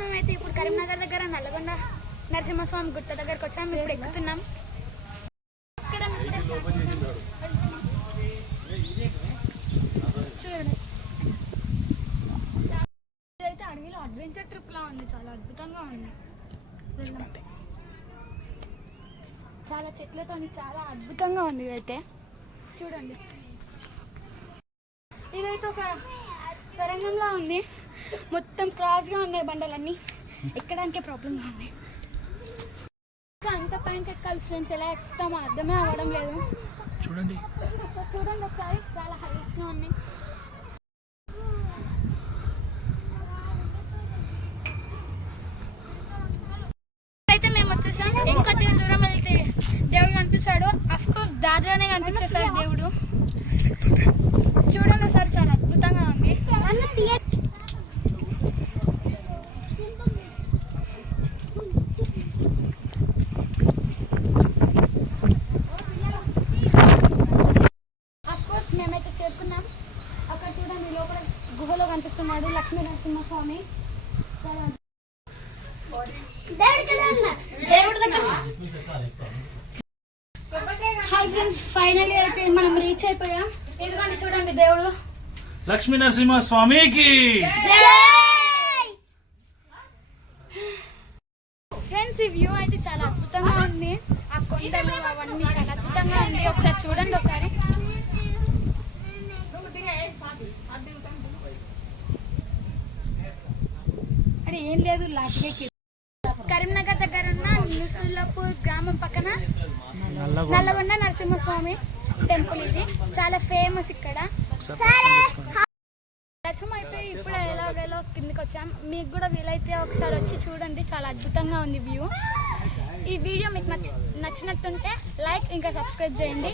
మేమైతే ఇప్పుడు కరీంనగర్ దగ్గర నల్లగొండ నరసింహస్వామి గుట్ట దగ్గరకు వచ్చాము. ఇప్పుడు ఎక్కుతున్నాం. చూడండి, ఇదైతే అడవిలో అడ్వెంచర్ ట్రిప్ లా ఉంది. చాలా అద్భుతంగా ఉంది. చాలా చెట్లతో చాలా అద్భుతంగా ఉంది. ఇదైతే చూడండి, ఇదైతే ఒక స్వరంగంలా ఉంది. మొత్తం క్రాస్గా ఉన్నాయి బండలన్నీ. ఎక్కడానికే ప్రాబ్లంగా ఉంది. అంత పైన ఎక్కాలి ఫ్రెండ్స్. ఎలా ఎక్కుతామో అర్థమే అవ్వడం లేదు. చూడండి చూడండి ఒకసారి, చాలా హైట్గా ఉన్నాయి. అయితే మేము వచ్చేసాం. ఇంకొద్దిగా దూరం వెళ్తే దేవుడు కనిపిస్తాడు. అఫ్ కోర్స్ దారిలోనే కనిపించేస్తాడు దేవుడు. చూడండి సార్, చాలా అద్భుతంగా ఉంది. అఫ్ కోర్స్ మేమైతే చేరుకున్నాం. అక్కడ చూడండి, లోపల గుహలో కనిపిస్తున్నాడు లక్ష్మీ నరసింహస్వామి. చాలా హాయ్ ఫ్రెండ్స్, ఫైనల్లీ అయితే మనం రీచ్ అయిపోయాం. ఇదిగోండి చూడండి దేవుడు లక్ష్మీ నరసింహ స్వామికి. ఫ్రెండ్స్, ఈ వ్యూ అయితే చాలా అద్భుతంగా ఉంది. ఆ కొండలు అవన్నీ చాలా అద్భుతంగా ఉంది. ఒకసారి చూడండి. ఒకసారి అరే ఏం లేదు, లాభకి కరీంనగర్ దగ్గర ఉన్న నుసులపూర్ గ్రామం పక్కన నల్లగొండ నరసింహస్వామి టెంపుల్. ఇది చాలా ఫేమస్ ఇక్కడ. దర్శనం అయిపోయి ఇప్పుడు ఎలాగైనా కిందకి వచ్చాం. మీకు కూడా వీలైతే ఒకసారి వచ్చి చూడండి. చాలా అద్భుతంగా ఉంది వ్యూ. ఈ వీడియో మీకు నచ్చినట్టుంటే లైక్ ఇంకా సబ్స్క్రైబ్ చేయండి.